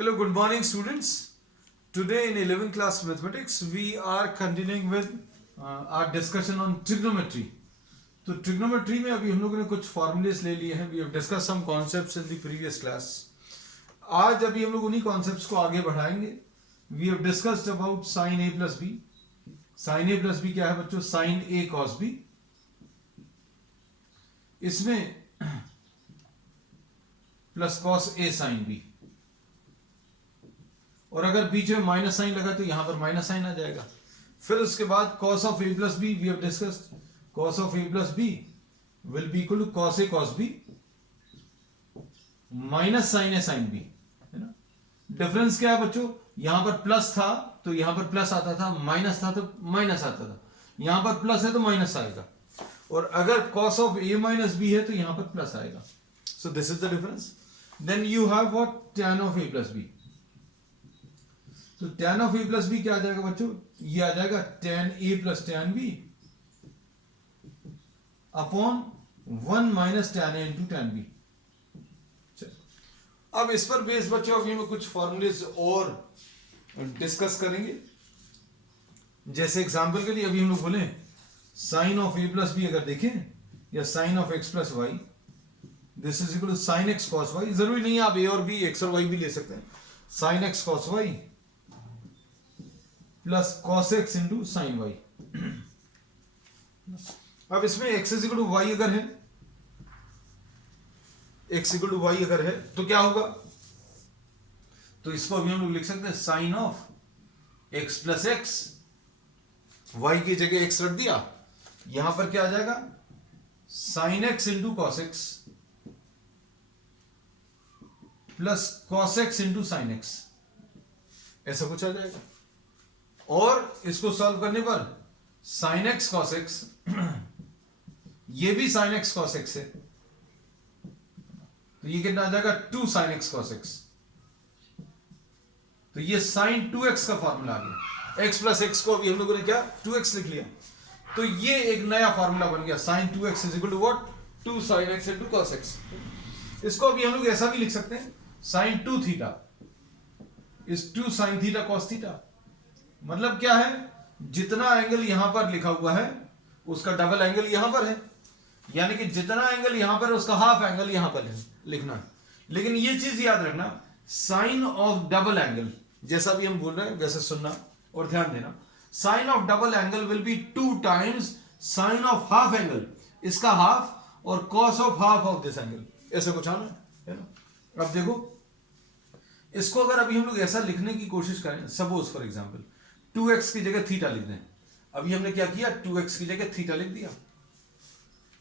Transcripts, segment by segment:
Hello, good morning, students. Today in 11th class mathematics, we are continuing with our discussion on trigonometry. तो trigonometry में अभी हम लोगों ने कुछ फॉर्मूलेस ले लिए हैं. We have discuss some concepts in the previous class. आज अभी हम लोग उन्हीं कॉन्सेप्ट्स को आगे बढ़ाएंगे. We have discussed about sine A plus B. Sine A plus B क्या है बच्चों? Sine A cos B. इसमें plus cos A sine B, और अगर बीच में माइनस साइन लगा तो यहां पर माइनस साइन आ जाएगा. फिर उसके बाद cos of a plus B we have discussed. cos of a plus B will be equal to cos a cos b minus sine a sine b, है ना. डिफरेंस क्या है बच्चों? यहां पर प्लस था तो यहां पर प्लस आता था, माइनस था तो माइनस आता था. यहां पर प्लस है तो माइनस आएगा, और अगर cos of a minus b है तो यहां पर प्लस आएगा. So this is the difference. Then you have what? tan of a plus B. तो tan of a plus B क्या आ जाएगा बच्चों? ये आ जाएगा tan a plus tan b upon 1 minus tan a into tan b. अब इस पर बेस बच्चों अभी हम कुछ फॉर्मूलेस और डिस्कस करेंगे. जैसे एग्जांपल के लिए अभी हम लोग बोले sine of a plus B अगर देखें, या sine of x plus Y, this is equal to sine x cos Y. जरूरी नहीं है आप a और b, x और y भी ले सकते हैं. Sine x cos Y plus cos X into sine Y. अब इसमें x is equal to Y अगर है, x इक्वल टू वाई अगर है तो क्या होगा? तो इसको अभी हम लोग लिख सकते हैं sine of x plus X. Y की जगह x रख दिया, यहां पर क्या आ जाएगा? Sine x into cos x plus cos X into sine x, ऐसा कुछ आ जाएगा. और इसको सॉल्व करने पर साइन एक्स कॉस एक्स, ये भी साइन एक्स कॉस एक्स है, तो ये कितना आ जाएगा? 2 साइन एक्स कॉस एक्स. तो ये साइन 2x का फॉर्मूला आ गया. x प्लस एक्स को अभी हम लोगों ने क्या 2x लिख लिया, तो ये एक नया फॉर्मूला बन गया. Sine 2x is equal to what? 2 sine x into cos X. इसको अभी हम लोग ऐसा भी लिख सकते हैं, sine 2 theta is 2 sine theta cos theta. मतलब क्या है? जितना एंगल यहां पर लिखा हुआ है उसका डबल एंगल यहां पर है, यानी कि जितना एंगल यहां पर है उसका हाफ एंगल यहां पर है, लिखना है. लेकिन ये चीज याद रखना, साइन ऑफ डबल एंगल जैसा भी हम बोल रहे हैं वैसे सुनना और ध्यान देना. Sine of double angle will be 2 times sine of half angle, इसका हाफ, और cos of half of this angle, ऐसा कुछ आना है ना. अब देखो, इसको अगर अभी हम लोग ऐसा लिखने की कोशिश करें, सपोज फॉर एग्जांपल 2x की जगह थीटा लिख दें. अभी हमने क्या किया? 2x की जगह थीटा लिख दिया.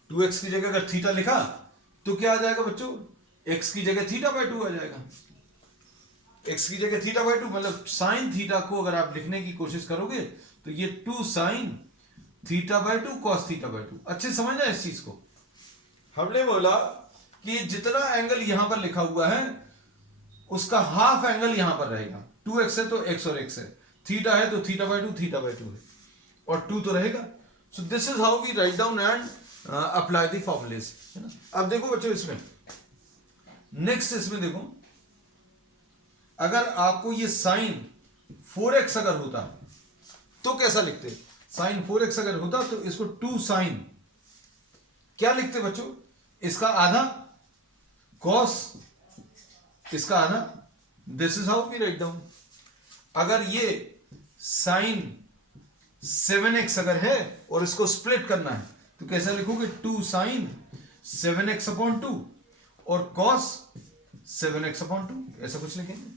2x की जगह अगर थीटा लिखा तो क्या आ जाएगा बच्चों? x की जगह थीटा बाय 2 आ जाएगा. x की जगह थीटा बाय 2, मतलब साइन थीटा को अगर आप लिखने की कोशिश करोगे तो ये 2 sine theta by 2 cos theta by 2. अच्छे समझना इस चीज को. हमने बोला कि जितना एंगल यहां पर लिखा हुआ है उसका हाफ एंगल यहां पर रहेगा. 2x है तो x और x है, थीटा है तो थीटा बाय 2 थीटा बाय 2 है, और 2 तो रहेगा. So this is how we write down and apply the formulas, है ना. अब देखो बच्चों, इसमें नेक्स्ट इसमें देखो, अगर आपको ये साइन 4x अगर होता तो कैसा लिखते? साइन 4x अगर होता तो इसको 2 साइन क्या लिखते बच्चों? इसका आधा कॉस, इसका आधा. This is how we write down. अगर ये साइन 7x अगर है और इसको स्प्लिट करना है तो कैसा लिखोगे? 2 साइन 7x अपॉन 2 और कॉस 7x अपॉन 2, ऐसा कुछ लिखेंगे.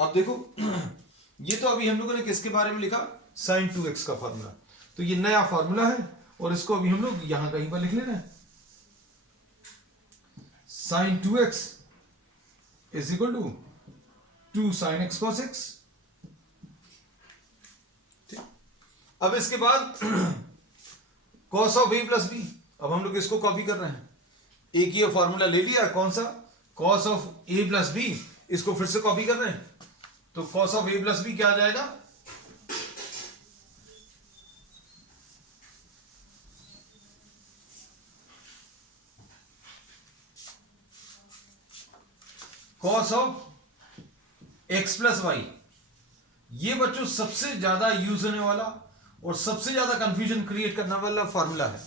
अब देखो, ये तो अभी हम लोगों ने किसके बारे में लिखा? साइन 2x का फॉर्मूला. तो ये नया फॉर्मूला है और इसको अभी हम लोग यहां कहीं पर लिख लेना है. Sine 2x is equal to 2 sine X cos X. अब इसके बाद cos of a plus B, अब हम लोग इसको कॉपी कर रहे हैं. एक ये फॉर्मूला ले लिया, कौन सा? cos of a plus B, इसको फिर से कॉपी कर रहे हैं. तो cos of a plus B क्या आ जाएगा? cos of X plus Y, ये बच्चों सबसे ज्यादा यूज होने वाला और सबसे ज्यादा कंफ्यूजन क्रिएट करने वाला फॉर्मूला है।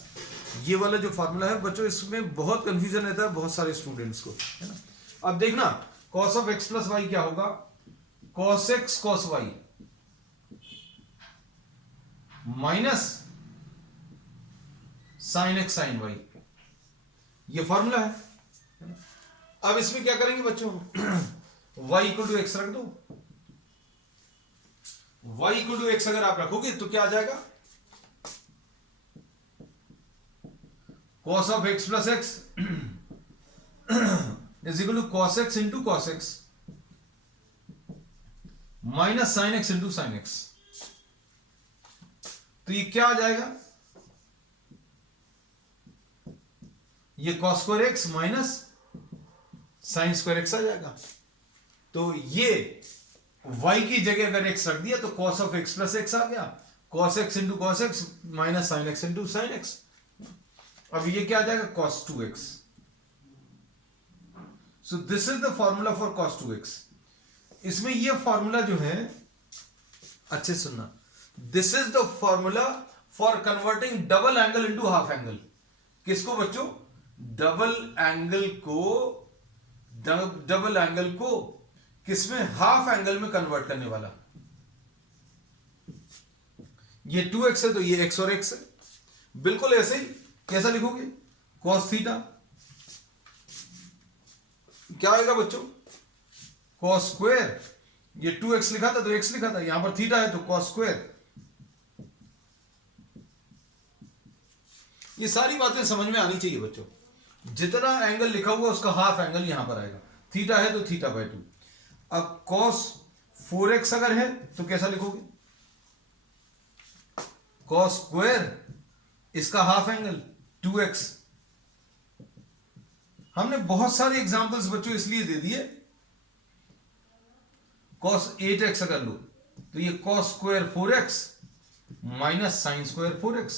ये वाला जो फॉर्मूला है बच्चों, इसमें बहुत कंफ्यूजन रहता है बहुत सारे स्टूडेंट्स को, है ना। अब देखना, cos of X plus Y क्या होगा, cos X cos Y minus sine X sine Y, ये फॉर्मूला है। अब इसमें क्या करेंगे बच्चों, y इक्वल टू एक्स रख दो। y इक्वल टू एक्स अगर आप रखोगे तो क्या आ जाएगा, cos of x plus x is equal to cos x into cos x minus sine x into sine x. तो ये क्या आ जाएगा, ये cos square x minus sine square x आ जाएगा। तो ये y की जगह अगर x रख दिया तो cos of x plus x आ गया, cos x into cos x minus sine x into sine x. अब ये क्या आ जाएगा, cos 2x। So this is the formula for cos 2x। इसमें ये फॉर्मूला जो है, अच्छे सुनना, this is the formula for converting double angle into half angle. किसको बच्चों, डबल एंगल को किसमें, हाफ एंगल में कन्वर्ट करने वाला। ये 2x है तो ये x और x है, बिल्कुल ऐसे ही। कैसा लिखोगे, cos थीटा क्या आएगा बच्चों, cos स्क्वायर, ये 2x लिखा था तो x लिखा था, यहां पर थीटा है तो cos स्क्वायर। ये सारी बातें समझ में आनी चाहिए बच्चों। जितना एंगल लिखा हुआ उसका हाफ एंगल यहां पर आएगा, थीटा है तो थीटा बाय 2। अब cos 4x अगर है तो कैसा लिखोगे, cos स्क्वायर, इसका हाफ एंगल 2x। हमने बहुत सारे एग्जांपल्स बच्चों इसलिए दे दिए, cos 8x अगर लो तो ये cos square 4x minus sine square 4x।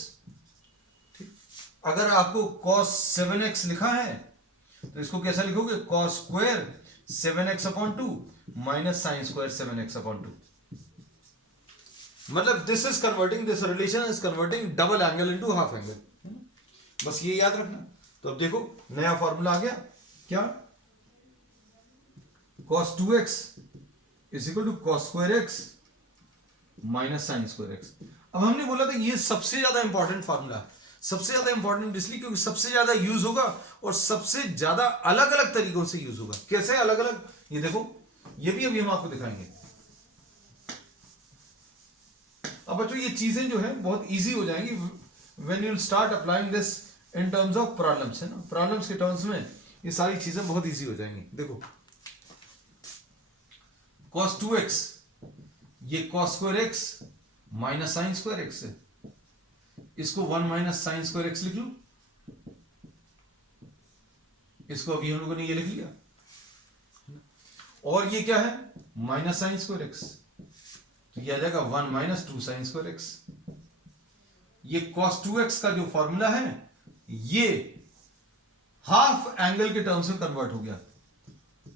अगर आपको cos 7x लिखा है तो इसको कैसा लिखोगे, cos square 7x upon 2 minus sine square 7x upon 2। मतलब this is converting, this relation is converting double angle into half angle. बस ये याद रखना। तो अब देखो नया फॉर्मूला आ गया, क्या, cos 2x is equal to cos square x minus sine square x। अब हमने बोला था ये सबसे ज्यादा इंपॉर्टेंट फॉर्मूला है। सबसे ज्यादा इंपॉर्टेंट इसलिए क्योंकि सबसे ज्यादा यूज होगा और सबसे ज्यादा अलग अलग तरीकों से यूज होगा। कैसे अलग अलग, ये देखो, ये भी अभी हम आपको दिखाएंगे। अब बच्चों ये चीजें जो है बहुत इजी हो जाएंगी when you start applying this in terms of problems, है ना। प्रॉब्लम्स के टर्म्स में ये सारी चीजें बहुत इजी हो जाएंगी। देखो cos 2x, ये cos square x minus sine square x है, इसको 1 माइनस साइन स्क्वायर एक्स लिख लूं, इसको अभी हम लोगों ने ये लिख लिया। और ये क्या है, माइनस साइन स्क्वायर एक्स, तो ये आ जाएगा 1 माइनस 2 साइन स्क्वायर एक्स। ये cos 2x का जो फॉर्मूला है ये हाफ एंगल के टर्म्स में कन्वर्ट हो गया,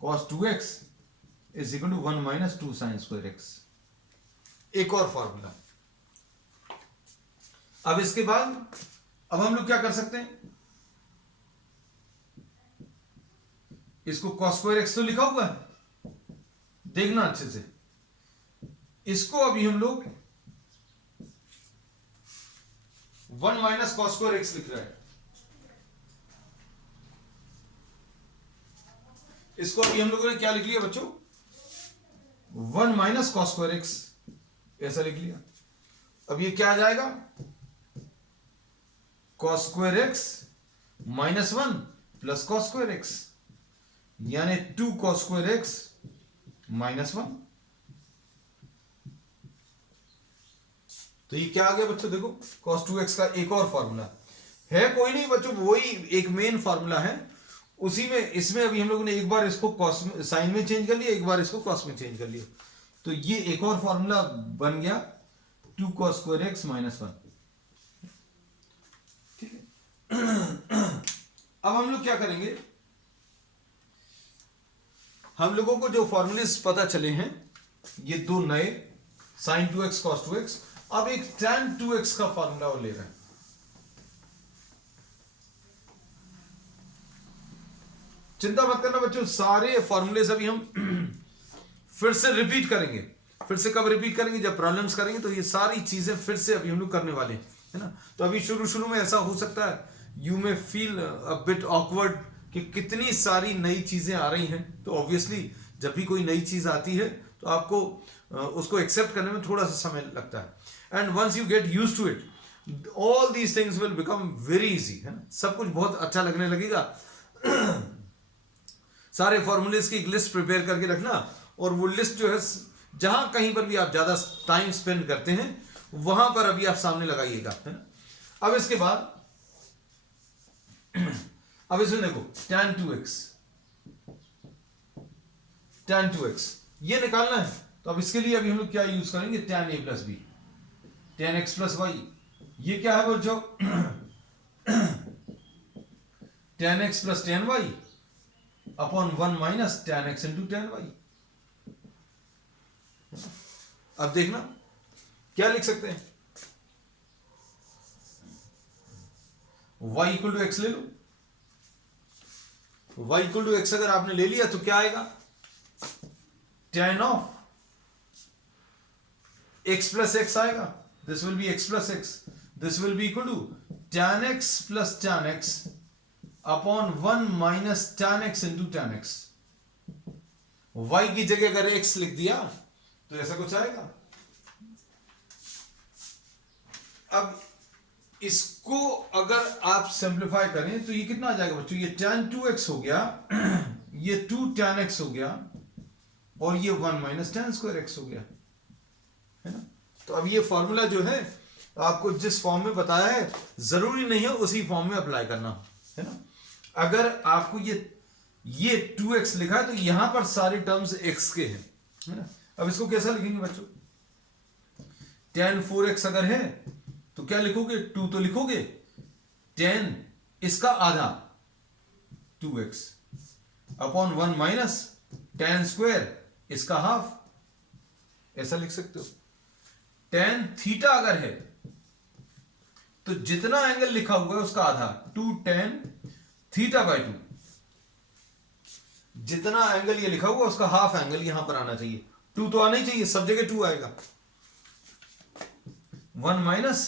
cos 2x is equal to 1 minus 2 sine square X. एक और फॉर्मूला। अब इसके बाद अब हम लोग क्या कर सकते हैं, इसको cos स्क्वायर एक्स तो लिखा हुआ है, देखना अच्छे से, इसको अभी हम लोग 1 माइनस cos स्क्वायर एक्स लिख रहे हैं। इसको अभी हम लोगों ने क्या लिख लिया बच्चों, 1 माइनस cos स्क्वायर एक्स, ऐसा लिख लिया। अब ये क्या आ जाएगा, cos square x minus 1 plus cos square x, यानी 2 cos स्क्वायर एक्स माइनस 1। तो ये क्या आ गया बच्चों, देखो cos 2x का एक और फॉर्मूला है, कोई नहीं बच्चों, वही एक मेन फॉर्मूला है, उसी में इसमें अभी हम लोगों ने एक बार इसको cos में साइन में चेंज कर लिया, एक बार इसको cos में चेंज कर लिया, तो ये एक और फॉर्मूला बन गया 2 cos स्क्वायर एक्स माइनस 1। ठीक है। अब हम लोग क्या करेंगे, हम लोगों को जो फॉर्मूले पता चले हैं ये दो नए sin 2x cos 2x, अब एक tan 2x का फॉर्मूला वो ले रहे हैं। चिंता मत करना बच्चों, सारे फॉर्मूलेज अभी हम फिर से रिपीट करेंगे। फिर से कब रिपीट करेंगे? जब प्रॉब्लम्स करेंगे तो ये सारी चीजें फिर से अभी हम लोग करने वाले हैं, है ना। तो अभी शुरू में ऐसा हो सकता है you may feel a bit awkward कि कितनी सारी नई चीजें आ रही हैं। तो ऑब्वियसली जब भी कोई नई चीज आती है तो आपको उसको एक्सेप्ट करने में थोड़ा सा समय लगता है। And once you get used to it all these things will become very easy, है ना। सब कुछ बहुत अच्छा लगने लगेगा। सारे फॉर्मूलेज की एक लिस्ट प्रिपेयर करके रखना, और वो लिस्ट जो है जहां कहीं पर भी आप ज्यादा टाइम स्पेंड करते हैं वहां पर अभी आप सामने लगाइएगा, है ना। अब इसके बाद अब इसमें देखो tan 2x ये निकालना है। तो अब इसके लिए अभी हम लोग क्या यूज करेंगे? tan a plus B, tan x plus Y. ये क्या है बच्चों? tan x plus tan y upon 1 minus tan x into tan y। अब देखना क्या लिख सकते हैं? y इक्वल टू एक्स ले लो। y इक्वल टू एक्स अगर आपने ले लिया तो क्या आएगा? tan of x plus x आएगा। This will be x plus x, this will be equal to tan x plus tan x upon 1 minus tan x into tan x। y की जगह अगर x लिख दिया तो ऐसा कुछ आएगा। अब इसको अगर आप सिंप्लीफाई करें तो ये कितना आ जाएगा बच्चों? ये tan 2x हो गया, ये 2 tan x हो गया, और ये 1 माइनस tan स्क्वायर x हो गया, है ना। तो अब ये फॉर्मूला जो है आपको जिस फॉर्म में बताया है जरूरी नहीं है उसी फॉर्म में अप्लाई करना, है ना। अगर आपको ये 2x लिखा है तो यहां पर सारे टर्म्स x के हैं, है ना। अब इसको कैसा लिखेंगे बच्चों? tan 4x अगर है तो क्या लिखोगे? 2 तो लिखोगे, tan इसका आधा 2x upon 1 minus tan square इसका हाफ, ऐसा लिख सकते हो। tan थीटा अगर है तो जितना एंगल लिखा हुआ है उसका आधा 2 tan थीटा बाई 2, जितना एंगल ये लिखा हुआ उसका हाफ एंगल यहां पर आना चाहिए। 2 तो आना ही चाहिए, सब जगह 2 आएगा। 1 minus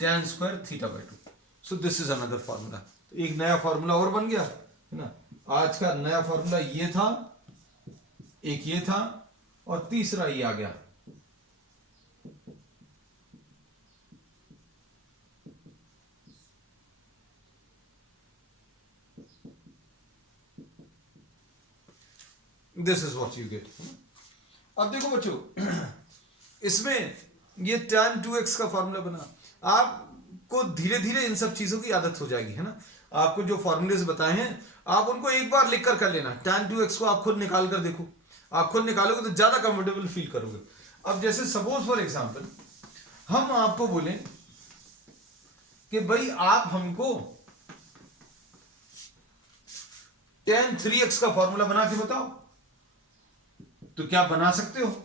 tan square theta by 2। So this is another formula. तो एक नया फॉर्मूला और बन गया, है ना। आज का नया फॉर्मूला ये था, एक ये था, और तीसरा ये आ गया। This is what you get. अब देखो बच्चों, इसमें ये tan 2x का फॉर्मूला बना। आपको धीरे धीरे इन सब चीजों की आदत हो जाएगी, है ना। आपको जो फॉर्मूलेज बताए हैं आप उनको एक बार लिख कर लेना। tan 2x को आप खुद निकाल कर देखो, आप खुद निकालोगे तो ज्यादा कंफर्टेबल फील करोगे। अब जैसे सपोज फॉर एग्जांपल हम आपको बोले कि भाई आप हमको tan 3x का फॉर्मूला बना के बताओ, तो क्या बना सकते हो?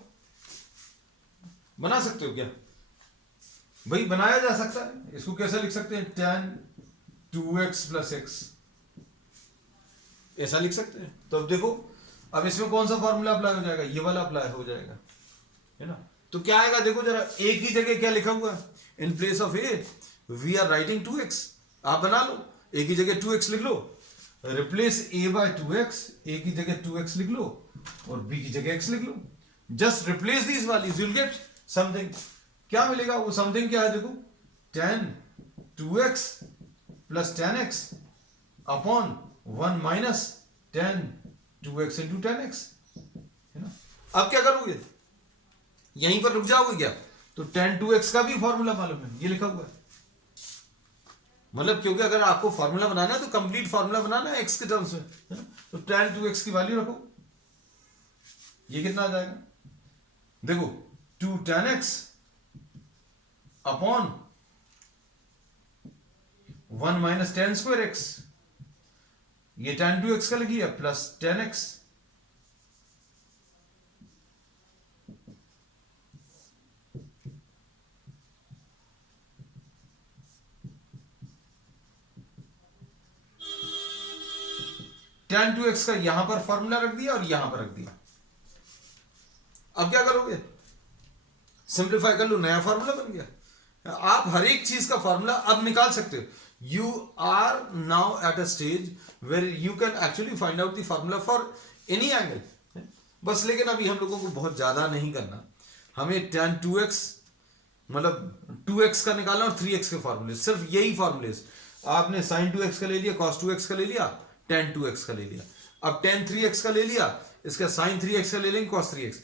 बना सकते हो क्या भाई? बनाया जा सकता है। इसको कैसे लिख सकते हैं? tan 2x प्लस x, ऐसा लिख सकते हैं। तो अब देखो, अब इसमें कौन सा फॉर्मूला अप्लाई हो जाएगा? ये वाला अप्लाई हो जाएगा, है ना। तो क्या आएगा देखो जरा, a की जगह क्या लिखा हुआ है? In place of a we are writing 2x। आप बना लो, a की जगह 2x लिख लो, replace a by 2x, a की जगह 2x लिख लो और b की जगह x लिख लो। Just replace these values, you will get something. क्या मिलेगा? वो समथिंग क्या है देखो, tan 2x plus tan x upon 1 minus tan 2x into tan x, है ना। अब क्या करोगे? यहीं पर रुक जाओगे क्या? तो tan 2x का भी फॉर्मूला मालूम है, ये लिखा हुआ है। मतलब क्योंकि अगर आपको फॉर्मूला बनाना है तो कंप्लीट फॉर्मूला बनाना है x के टर्म्स में, है ना। तो tan 2x की वैल्यू रखो, ये कितना आ जाएगा? देखो 2 tan x upon 1 minus tan square x, ये tan 2x का लिख लिया, plus tan x tan 2x का यहां पर फॉर्मूला रख दिया और यहां पर रख दिया। अब क्या करोगे, सिंप्लीफाई कर लो, नया फॉर्मूला बन गया। आप हर एक चीज का फॉर्मूला अब निकाल सकते हो। You are now at a stage where you can actually find out the formula for any angle. बस लेकिन अभी हम लोगों को बहुत ज्यादा नहीं करना, हमें tan 2x मतलब 2x का निकालना और 3x के फॉर्मूले, सिर्फ यही फॉर्मूले। आपने sin 2x का ले लिया, cos 2x का ले लिया, tan 2x का ले लिया। अब tan 3x का ले लिया, इसका sin 3x का ले लेंगे, cos 3x,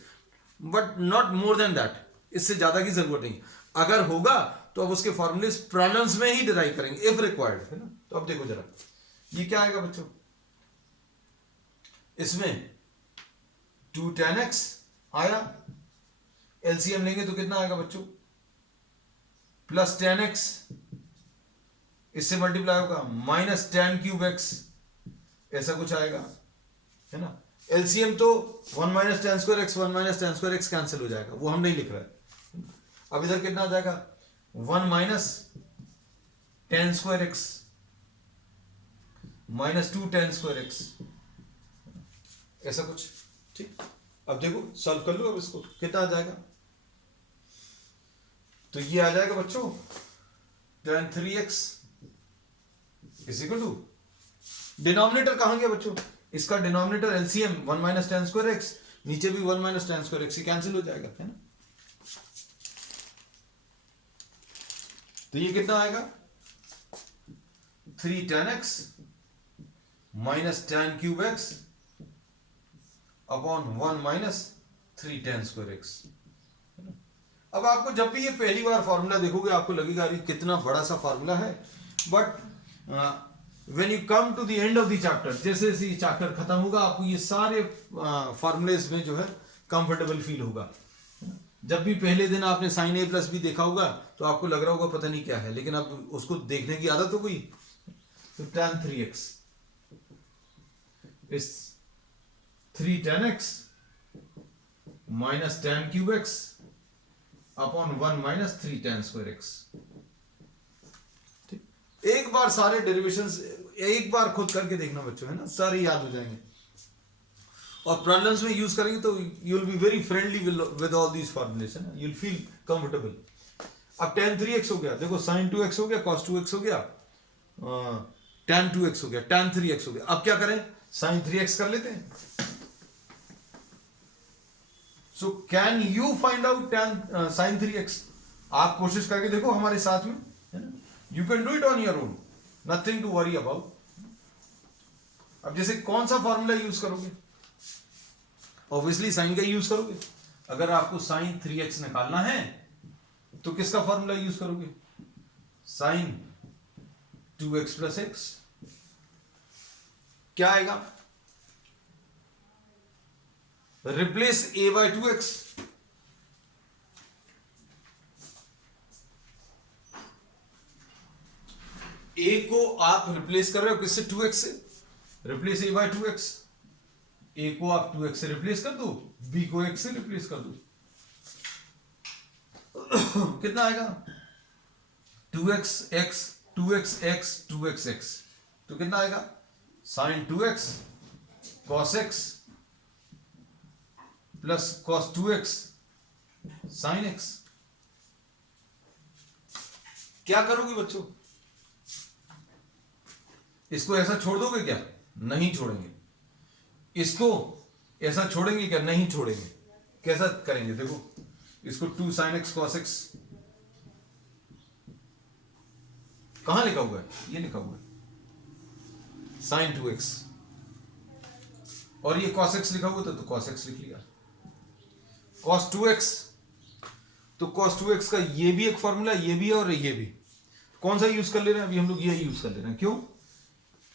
but not more than that. इससे ज्यादा की जरूरत नहीं। अगर होगा तो अब उसके फॉर्मूले प्रॉब्लम्स में ही डिराइव करेंगे इफ रिक्वायर्ड, है ना। तो अब देखो जरा, ये क्या आएगा बच्चों, इसमें 2 tan x आया, एलसीएम लेंगे तो कितना आएगा बच्चों, प्लस tan x, इससे मल्टीप्लाई होगा माइनस tan क्यूब x, ऐसा कुछ आएगा, है ना। एलसीएम तो 1 minus tan square x, 1 minus tan square x cancel हो जाएगा, वो हम नहीं लिख रहे हैं। अब इधर कितना आ जाएगा, 1 minus tan square x minus 2 tan square x, ऐसा कुछ, ठीक। अब देखो सॉल्व कर लो, अब इसको कितना आ जाएगा, तो ये आ जाएगा बच्चों tan 3x is equal to, denominator कहां गया बच्चों, इसका denominator LCM 1 minus tan square x, नीचे भी 1 minus tan square x, cancel हो जाएगा, है ना। तो ये कितना आएगा, 3 tan x minus tan cube x upon 1 minus 3 tan square x। अब आपको जब भी ये पहली बार फॉर्मूला देखोगे आपको लगेगा अरे कितना बड़ा सा फॉर्मूला है, but when you come to the end of the chapter, जैसे जैसे ये चैप्टर खत्म होगा आपको ये सारे फॉर्मूलेस में जो है कंफर्टेबल फील होगा। जब भी पहले दिन आपने साइन a प्लस भी देखा होगा तो आपको लग रहा होगा पता नहीं क्या है, लेकिन अब उसको देखने की आदत हो गई। तो tan 3x इस 3 tan x minus tan cube x upon 1 minus 3 tan square x। एक बार सारे डेरिवेशंस एक बार खुद करके देखना बच्चों, है ना, सारे याद हो जाएंगे और प्रॉब्लम्स में यूज करेंगे तो you will be very friendly with all these formulas, है ना, यू विल फील कंफर्टेबल। अब tan 3x हो गया, देखो sin 2x हो गया, cos 2x हो गया, tan 2x हो गया, tan 3x हो गया। अब क्या करें, sin 3x कर लेते हैं। So can you find out sin 3x, आप कोशिश करके देखो हमारे साथ में, है ना, you can do it on your own, nothing to worry about. अब जैसे कौन सा फॉर्मूला यूज करोगे, ऑब्वियसली साइन का यूज करोगे। अगर आपको sin 3x निकालना है तो किसका फॉर्मूला यूज करोगे, sin 2x प्लस x, क्या आएगा, replace a by 2x, a को आप रिप्लेस कर रहे हो किससे, 2x से, replace a by 2x, a को आप 2x से रिप्लेस कर दो, b को x से रिप्लेस कर दो, कितना आएगा, 2x x 2x x 2x x, तो कितना आएगा, sin 2x cos x plus cos 2x sin x। क्या करोगे बच्चों, इसको ऐसा छोड़ दोगे क्या, नहीं छोड़ेंगे। इसको ऐसा छोड़ेंगे क्या, नहीं छोड़ेंगे। कैसा करेंगे, देखो इसको 2 sin x cos x, कहां लिखा हुआ है, ये लिखा हुआ है sin 2x, और ये cos x लिखा हुआ था तो cos x लिख लिया। cos 2x, तो cos 2x का ये भी एक फॉर्मूला, ये भी और ये भी, कौन सा यूज कर ले रहे हैं, अभी हम लोग ये यूज कर ले रहे हैं। क्यों,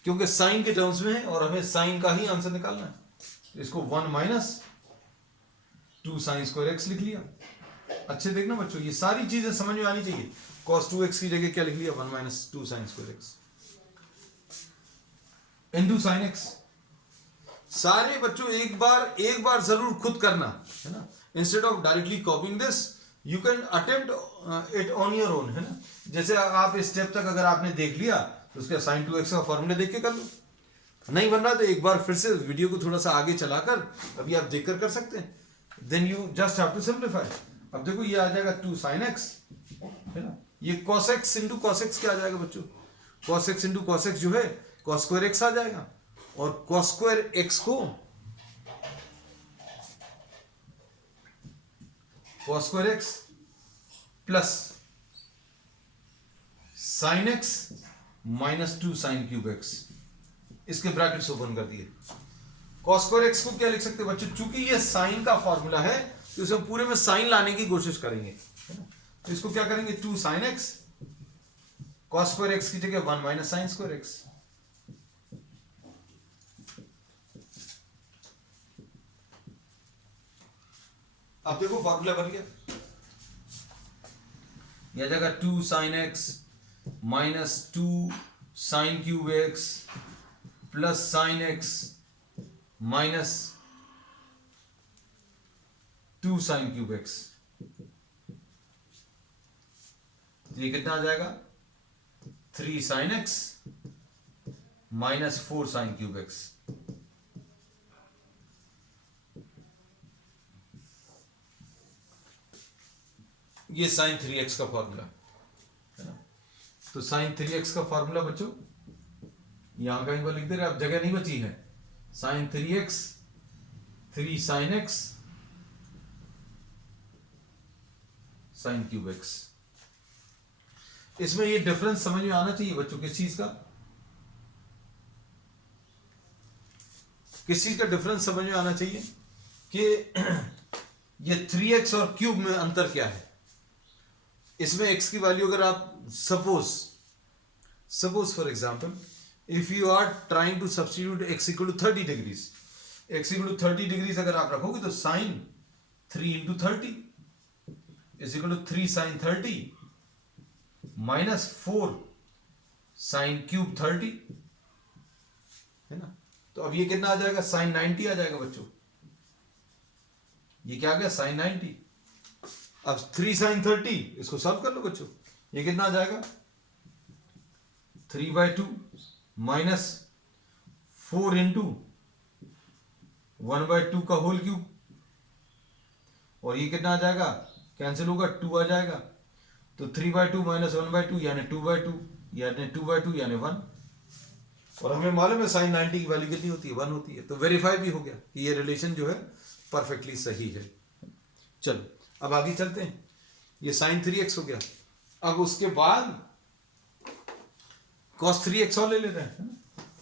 क्योंकि साइन के टर्म्स में है और हमें साइन का ही आंसर निकालना है। इसको 1 माइनस 2 sin स्क्वायर x लिख लिया। अच्छे देखना बच्चों, ये सारी चीजें समझ में आनी चाहिए। cos 2x की जगह क्या लिख लिया, 1 minus 2 sin square x into sin x। सारे बच्चों एक बार जरूर खुद करना, है ना, instead of directly कॉपिंग this you can attempt it on your own, है ना। जैसे आप इस स्टेप तक अगर आपने देख लिया तो उसके sin 2x का फॉर्मूला देख के कर लो। नहीं बन रहा तो एक बार फिर से वीडियो को थोड़ा सा आगे चलाकर अभी आप देखकर कर सकते हैं, then you just have to simplify. अब देखो ये आ जाएगा 2 sin x, है ना, ये cos x into cos x क्या आ जाएगा बच्चों, cos x into cos x जो है cos स्क्वायर x आ जाएगा, और cos स्क्वायर x को cos square x plus sin x minus 2 sin cube x, इसके ब्रैकेट्स ओपन कर दिए। cos स्क्वायर x को क्या लिख सकते हैं बच्चों, चूंकि ये साइन का फॉर्मूला है तो इसमें पूरे में साइन लाने की कोशिश करेंगे, है ना, तो इसको क्या करेंगे 2 sin x, cos square x की जगह 1 माइनस साइन स्क्वायर x। अब देखो फॉर्मूला बन गया, यह जगह 2 sin x minus 2 sin cube x plus sin x minus 2 sin cube x, ये कितना आ जाएगा 3 sin x minus 4 sin cube x। ये sin 3x का फॉर्मूला है ना, तो sin 3x का फॉर्मूला बच्चों यहां कहीं पर लिख दे रहे, अब जगह नहीं बची है, sin 3x 3 sin x sin cube x। इसमें ये डिफरेंस समझ में आना चाहिए बच्चों, किस चीज का, किस चीज का डिफरेंस समझ में आना चाहिए कि ये 3x और क्यूब में अंतर क्या है। इसमें x की वैल्यू अगर आप suppose for example if you are trying to substitute x equal to 30 degrees, x equal to 30 degrees अगर आप रखोगे तो sine 3 into 30 is equal to 3 sine 30 minus 4 sine cube 30, है ना, तो अब ये कितना आ जाएगा साइन 90 आ जाएगा बच्चों, ये क्या आ गया साइन 90। अब 3 साइन 30 इसको सॉल्व कर लो बच्चों, ये कितना आ जाएगा 3/2 माइनस 4 इंटू 1/2 का होल क्यूब, और ये कितना आ जाएगा कैंसिल होगा 2 आ जाएगा, तो 3/2 माइनस 1/2 यानी 2/2 यानी 2/2 यानी 1, और हमें मालूम है साइन 90 की वैल्यू कितनी होती है 1 होती है, तो वेरीफाई भी हो गया कि ये रिलेशन जो है परफेक्टली सही है। चलो अब आगे चलते हैं, ये sin 3x हो गया, अब उसके बाद cos 3x और ले लेते हैं।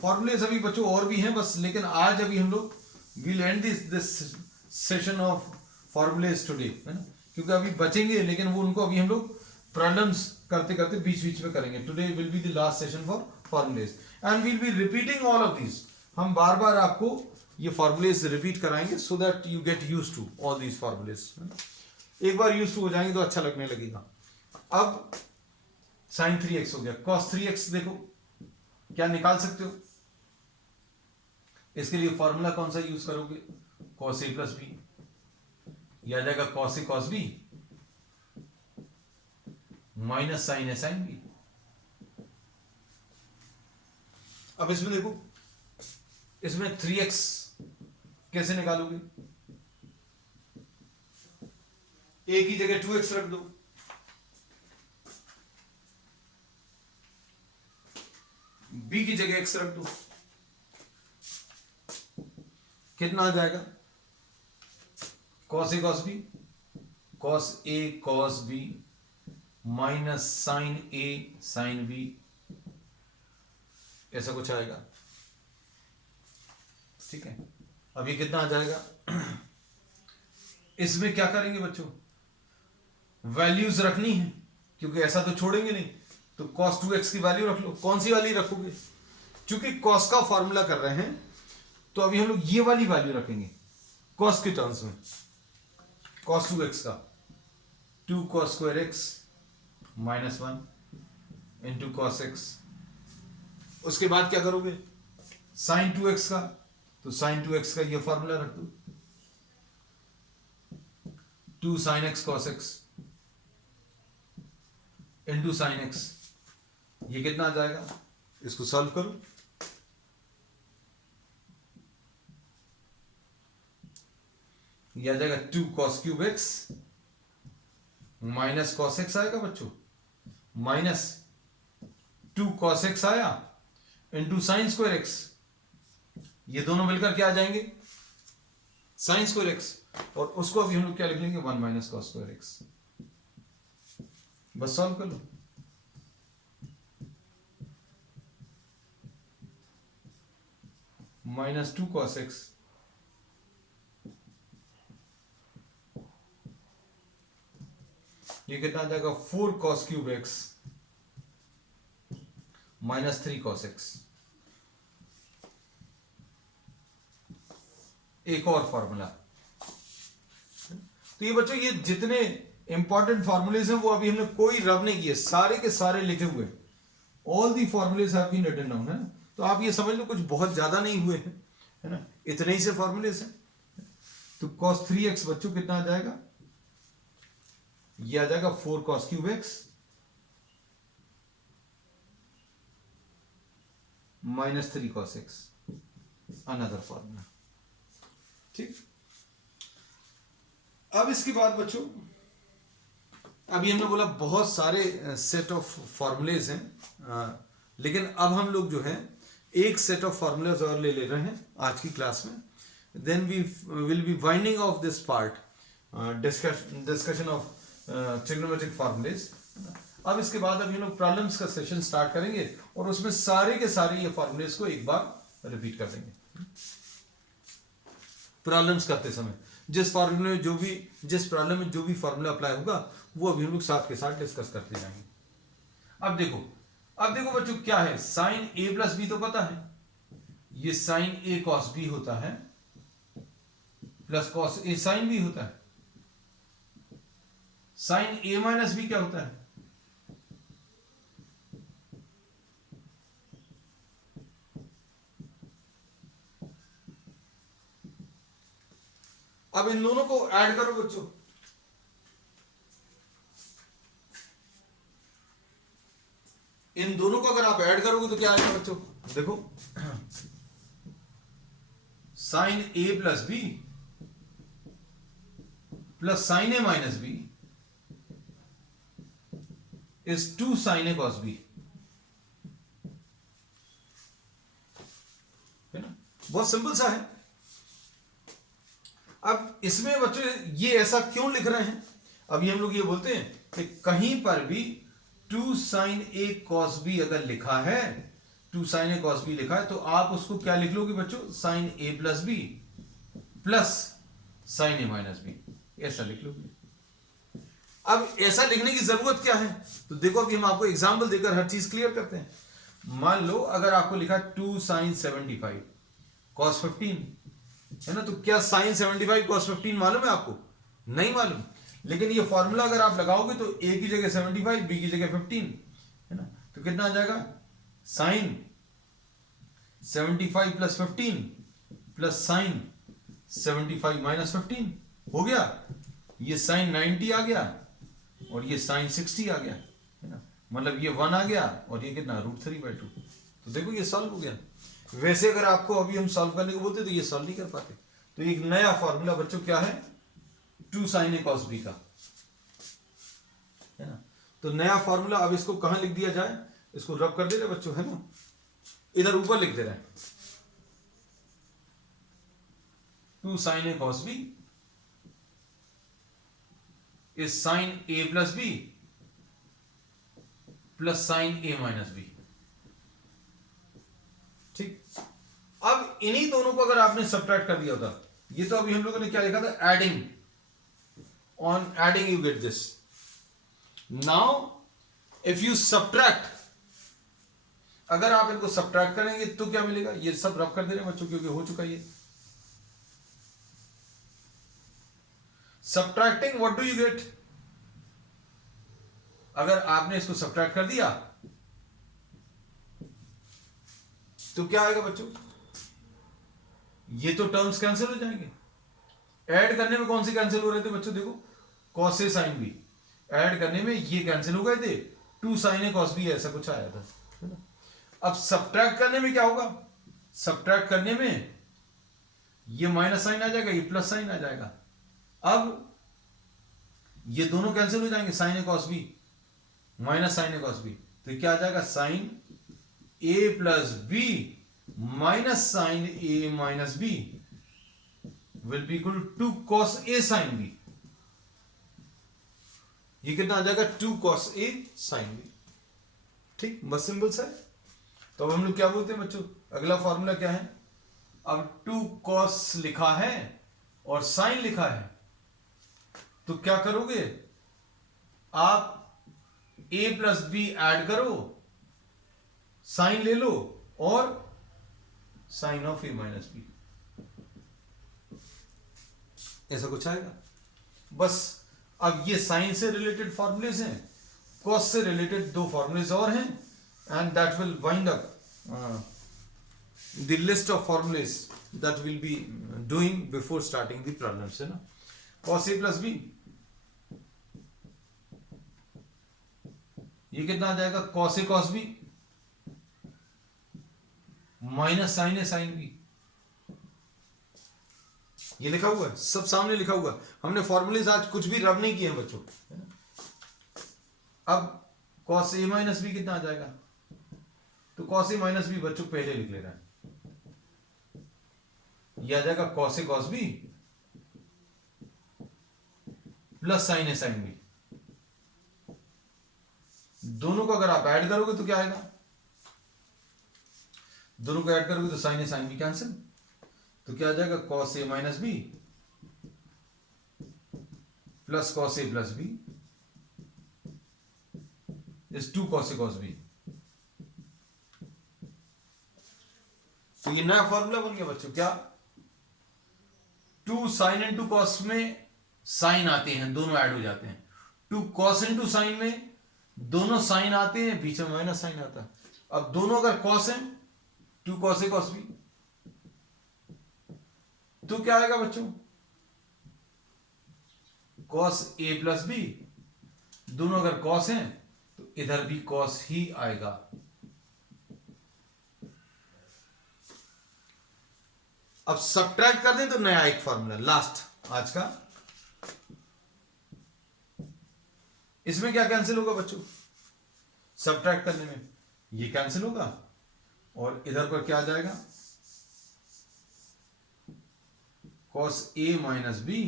फॉर्मूलेज अभी बच्चों और भी हैं बस, लेकिन आज अभी हम लोग will and this session of formulas today, है ना, क्योंकि अभी बचेंगे लेकिन वो उनको अभी हम लोग प्रॉब्लम्स करते करते बीच बीच में करेंगे। Today will be the last session for formulas and will be repeating all of this, हम बार बार आपको ये फॉर्मूलेज रिपीट कराएंगे so that you get used to all these formulas. एक बार यूज्ड टू हो जाएंगे तो अच्छा लगने लगेगा। अब sin 3x हो गया, cos 3x देखो क्या निकाल सकते हो, इसके लिए फॉर्मूला कौन सा यूज करोगे, cos a प्लस बी, यह आ जाएगा cos a cos b minus sin a sin b। अब इसमें देखो, इसमें 3x कैसे निकालोगे, a की जगह 2x रख दो, b की जगह x रख दो, कितना आ जाएगा cos a cos b, cos a cos b minus sin a sin b, ऐसा कुछ आएगा, ठीक है। अब ये कितना आ जाएगा, इसमें क्या करेंगे बच्चों, वैल्यूज रखनी है क्योंकि ऐसा तो छोड़ेंगे नहीं, तो cos 2x की वैल्यू रख लो। कौन सी वाली रखोगे, क्योंकि cos का फॉर्मूला कर रहे हैं तो अभी हम लोग ये वाली वैल्यू रखेंगे cos के टर्म्स में, cos 2x का 2 cos square x minus 1 into cos x। उसके बाद क्या करोगे sin 2x का, तो sin 2x का ये फॉर्मूला रख दो 2 sin x cos x into sin x, ये कितना आ जाएगा, इसको सॉल्व करो, ये आ जाएगा 2 cos cube x minus cos x आएगा बच्चों, माइनस 2 cos एक्स आया इंटू साइन स्क्वायर एक्स, ये दोनों मिलकर क्या आ जाएंगे, साइन स्क्वायर एक्स, और उसको अभी हम लोग क्या लिख लेंगे, 1 माइनस cos स्क्वायर एक्स। बस सॉल्व कर लो। माइनस 2 cos एक्स ये कितना आ जाएगा, 4 cos cube x minus 3 cos x. एक और फॉर्मूला, तो ये बच्चों ये जितने इंपॉर्टेंट फॉर्मूलेज हैं वो अभी हमने कोई रब नहीं किए, सारे के सारे लिखे हुए, all the formulas have been written down, है ना। तो आप ये समझ लो कुछ बहुत ज्यादा नहीं हुए हैं, है ना, इतने ही से फॉर्मूलेज हैं। तो cos 3x बच्चों कितना आ जाएगा, ये आ जाएगा 4 cos cube x minus 3 cos x, another formula. ठीक, अब इसके बाद बच्चों अभी हमने बोला बहुत सारे सेट ऑफ फॉर्मूलेज हैं, लेकिन अब हम लोग जो है एक सेट ऑफ फॉर्मूलेज और ले रहे हैं आज की क्लास में। Then we will be winding off this part, discussion of trigonometric formulas. अब इसके बाद अभी हम लोग प्रॉब्लम्स का सेशन स्टार्ट करेंगे और उसमें सारे के सारे ये फॉर्मूलेज को एक बार रिपीट कर देंगे। प्रॉब्लम्स करते समय जिस फॉर्मूले में जिस प्रॉब्लम में जो भी फॉर्मूला अप्लाई होगा वो अभी हम लोग साथ के साथ डिस्कस करते जाएंगे। अब देखो बच्चों क्या है, साइन ए प्लस बी तो पता है, ये साइन ए कॉस बी होता है plus cos A sine B होता है। साइन ए माइनस बी क्या होता है, अब इन दोनों को ऐड करो बच्चों, इन दोनों को अगर आप ऐड करोगे तो क्या आएगा बच्चों, देखो sine A plus B plus sine A minus B is 2 sine A cos B, है ना, बहुत सिंपल सा है। अब इसमें बच्चों ये ऐसा क्यों लिख रहे हैं, अभी हम लोग ये बोलते हैं कि कहीं पर भी 2 साइन ए कॉस बी अगर लिखा है, 2 साइन ए कॉस बी लिखा है तो आप उसको क्या लिख लोगे बच्चों, sine A plus B plus sine A minus B, ऐसा लिख लोगे। अब ऐसा लिखने की जरूरत क्या है, तो देखो अभी हम आपको एग्जाम्पल देकर हर चीज क्लियर करते हैं। मान लो अगर आपको लिखा 2 साइन 75 कॉस 15, है ना, तो क्या साइन 75 कॉस 15 मालूम है आपको, नहीं मालूम, लेकिन ये फॉर्मूला अगर आप लगाओगे तो ए की जगह 75 बी की जगह 15, है ना, तो कितना आ जाएगा, sine 75 plus 15 plus sine 75 minus 15 हो गया, ये साइन 90 आ गया और ये साइन 60 आ गया, है ना, मतलब ये 1 आ गया और ये कितना √3/2। तो देखो ये सॉल्व हो गया। वैसे अगर आपको अभी हम सॉल्व करने को बोलते तो ये सॉल्व नहीं कर पाते। तो एक नया फॉर्मूला बच्चों क्या है, 2 साइन ए कॉस बी का, है ना, तो नया फॉर्मूला। अब इसको कहां लिख दिया जाए, इसको रब कर दे रहे बच्चों, है ना, इधर ऊपर लिख दे रहे हैं 2 sine A cos B is sine A plus B plus sine A minus B. ठीक, अब इन्हीं दोनों को अगर आपने सब्ट्रैक्ट कर दिया होता, ये तो अभी हम लोगों ने क्या लिखा था, adding, on adding you get this. Now if you subtract, अगर आप इनको सब्ट्रैक्ट करेंगे तो क्या मिलेगा, ये सब रब कर दे रहे हैं बच्चों क्योंकि हो चुका ये। Subtracting what do you get, अगर आपने इसको सब्ट्रैक्ट कर दिया तो क्या आएगा बच्चों, ये तो टर्म्स कैंसिल हो जाएंगे। ऐड करने में कौन से कैंसिल हो रहे थे बच्चों, देखो cos A sine B, add करने में ये कैंसिल हो गए थे, 2 साइन ए कॉस बी ऐसा कुछ आया था, है ना। अब सब्ट्रैक्ट करने में क्या होगा, सब्ट्रैक्ट करने में ये माइनस साइन आ जाएगा, ये प्लस साइन आ जाएगा, अब ये दोनों कैंसिल हो जाएंगे, sine A cos B minus sine A cos B, तो क्या आ जाएगा sine A plus B minus sine A minus B will be equal to cos A sine B. ये कितना आ जाएगा, 2 cos ए साइन बी। ठीक, बस सिंपल सा है। तो अब हम लोग क्या बोलते हैं बच्चों, अगला फॉर्मूला क्या है, अब 2 cos लिखा है और साइन लिखा है, तो क्या करोगे आप, a प्लस बी ऐड करो, साइन ले लो और sine of A minus B, ऐसा कुछ आएगा। बस अब ये साइन से रिलेटेड फॉर्मूलेज हैं, कॉस से रिलेटेड 2 फॉर्मूलेज और हैं, and that will wind up the list of formulas that will be doing before starting the problems, है ना। कॉस ए प्लस बी, ये कितना आ जाएगा, cos A cos B minus sine A sine B, ये लिखा हुआ है, सब सामने लिखा हुआ है। हमने फॉर्मूलेज आज कुछ भी रब नहीं किए हैं बच्चों। अब कॉस ए माइनस बी कितना आ जाएगा, तो कॉस ए माइनस बी बच्चों पहले लिख ले रहे हैं, ये आ जाएगा cos A cos B plus sine A sine B. दोनों को अगर आप ऐड करोगे तो क्या आएगा, दोनों को ऐड करोगे तो sine A sine B cancel, तो क्या आ जाएगा, cos A minus B plus cos A plus B is 2 cos A cos B. तो ये नया फॉर्मूला बन गया बच्चों, क्या 2 साइन इंटू कॉस में साइन आते हैं, दोनों ऐड हो जाते हैं, 2 cos इंटू साइन में दोनों साइन आते हैं, बीच में माइनस साइन आता है। अब दोनों अगर कॉस हैं, 2 cos ए cos बी, तो क्या आएगा बच्चों, cos ए प्लस बी, दोनों अगर cos हैं तो इधर भी cos ही आएगा। अब सब्ट्रैक्ट कर दें तो नया एक फॉर्मूला लास्ट आज का, इसमें क्या कैंसिल होगा बच्चों, सब्ट्रैक्ट करने में ये कैंसिल होगा और इधर पर क्या आ जाएगा, cos a minus B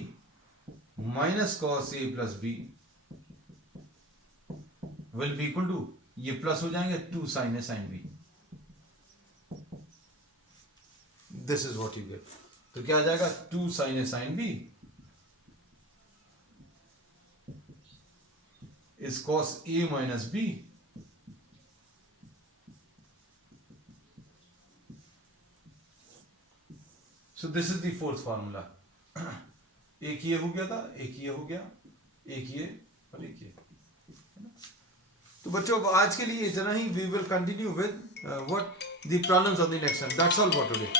minus cos a plus B will be equal to, ये प्लस हो जाएंगे 2 sin a sin b, this is what you get. तो क्या आ जाएगा, 2 sin a sin b is cos a minus b so this is the fourth formula। एक ये हो गया था, एक ये हो गया, एक ये और एक ये। तो बच्चों अब आज के लिए इतना ही, we will continue with what the problems on the next one. That's all for today.